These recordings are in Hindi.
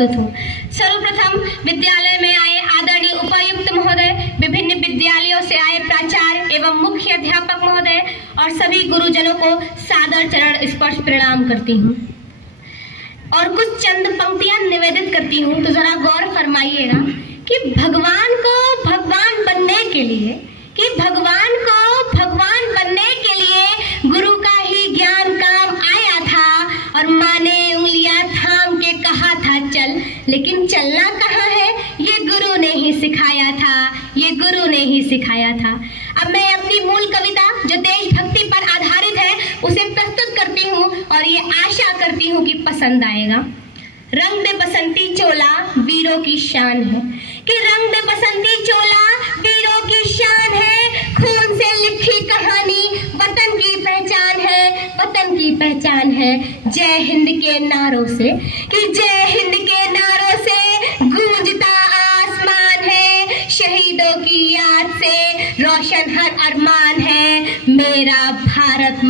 प्रस्तुत हूँ। सर्वप्रथम विद्यालय में आए आदरणीय उपायुक्त महोदय, विभिन्न विद्यालयों से आए प्राचार्य एवं मुख्य अध्यापक महोदय और सभी गुरुजनों को सादर चरण स्पर्श प्रणाम करती हूँ और कुछ चंद पंक्तियां निवेदित करती हूँ। तो जरा गौर फरमाइएगा कि भगवान को भगवान बनने के लिए गुरु का ही ज्ञान काम आया था और माँ ने उंगलियां थाम के कहा था चल, लेकिन चलना कहाँ है, ये गुरु ने ही सिखाया था। अब मैं अपनी मूल कविता जो देशभक्ति पर आधारित है उसे प्रस्तुत करती हूँ और ये आशा करती हूँ कि पसंद आएगा। रंग दे बसंती चोला वीरों की शान है, कि रंग दे बसंती चोला वीरों की शान है, खून से लिखी कहानी वतन की पहचान है। जय हिंद के नारों से, कि जय हिंद के नारों से गूंजता आसमान है, शहीदों की याद से रोशन हर अरमान है। मेरा भारत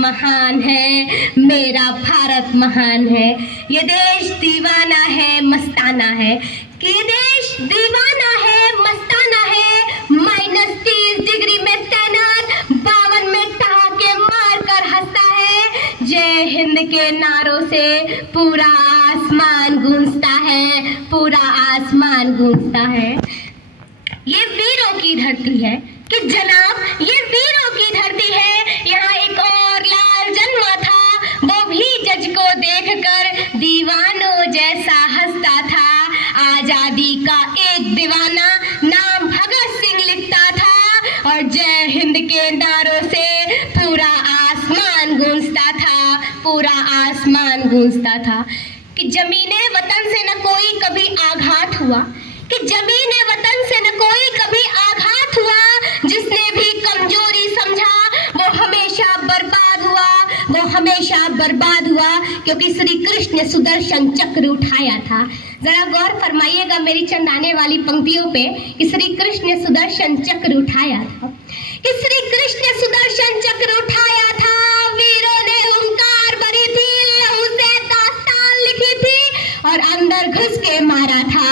महान है, ये देश दीवाना है मस्ताना है, कि देश दीवाना है मस्ताना है। -30 डिग्री में तैनात 52 में ठहाके मार कर हंसता है। जय हिंद के नारों से पूरा आसमान गूंजता है। ये वीरों की धरती है कि जनाब, ये वीरों की धरती है। यहाँ एक और लाल जन्मा था, वो भी जज को देखकर दीवानों जैसा हंसता था। आजादी का एक दीवाना नाम भगत सिंह लिखता था और जय हिंद के नारों से पूरा आसमान गूंजता था। कि जमीने वतन से न कोई कभी आघात हुआ, कि जमीने वतन से न कोई कभी आघात हुआ। जिसने भी कमजोरी समझा वो हमेशा बर्बाद हुआ, क्योंकि श्री कृष्ण ने सुदर्शन चक्र उठाया था। जरा गौर फरमाइएगा मेरी चंद आने वाली पंक्तियों पे, कि श्री कृष्ण ने सुदर्शन चक्र उठाया था, कि श्री कृष्ण ने सुदर्शन चक्र उठाया था। वीरों ने हुंकार भरी थी, लहू से दास्तान लिखी थी और अंदर घुस के मारा था,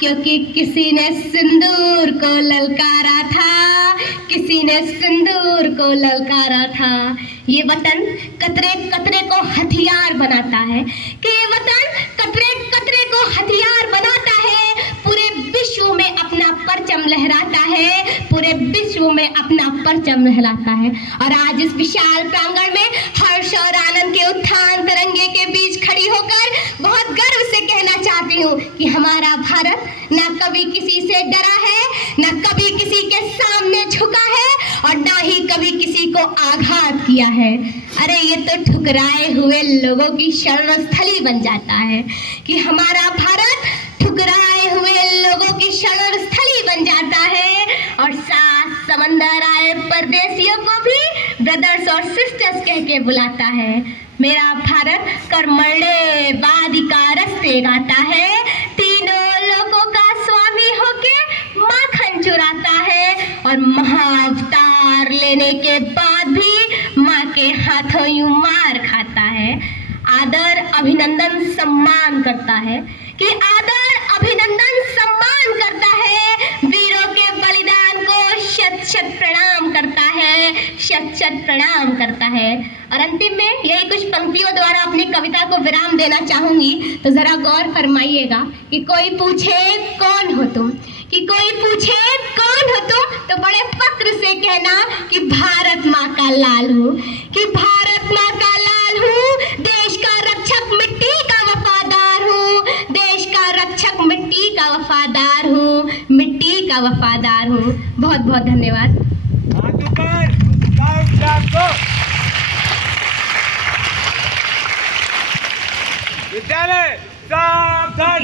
क्योंकि किसी ने सिंदूर को ललकारा था। ये वतन कतरे कतरे को हथियार बनाता है, कि ये वतन कतरे कतरे को हथियार बनाता है। पूरे विश्व में अपना परचम लहराता है। और आज इस विशाल प्रांगण में हर्ष और आनंद के उत्थान तिरंगे के बीच खड़ी होकर बहुत गर्व से कहना चाहती हूँ कि हमारा भारत ना कभी किसी से डरा है, ना कभी किसी के सामने झुका है और ना ही कभी किसी को आघात किया है। अरे ये तो ठुकराए हुए लोगों की शरण स्थली बन जाता है, कि हमारा भारत ठुकराए हुए लोगों की शरण स्थली बन जाता है और सात समंदर आए परदेशियों को भी ब्रदर्स और सिस्टर्स कह के बुलाता है। मेरा भारत कर मरने वादिका रस्ते गाता है, तीनों लोगों का स्वामी होके माखन चुराता है और महाअवतार लेने के बाद भी माँ के हाथों यूं मार खाता है। आदर अभिनंदन सम्मान करता है, कि आदर अभिनंदन सम्मान करता है। वीरों के बलिदान को शत शत प्रणाम करता है। और अंतिम में यही कुछ पंक्तियों द्वारा अपनी कविता को विराम देना चाहूंगी। तो जरा गौर फरमाइएगा कि कोई पूछे कौन हो तुम, तो बड़े फक्र से कहना कि भारत माँ का लाल हूँ, कि भारत माँ का लाल हूँ। देश का रक्षक मिट्टी का वफादार हूँ, देश का रक्षक मिट्टी का वफादार हूँ। बहुत बहुत धन्यवाद। विद्यालय सावधान,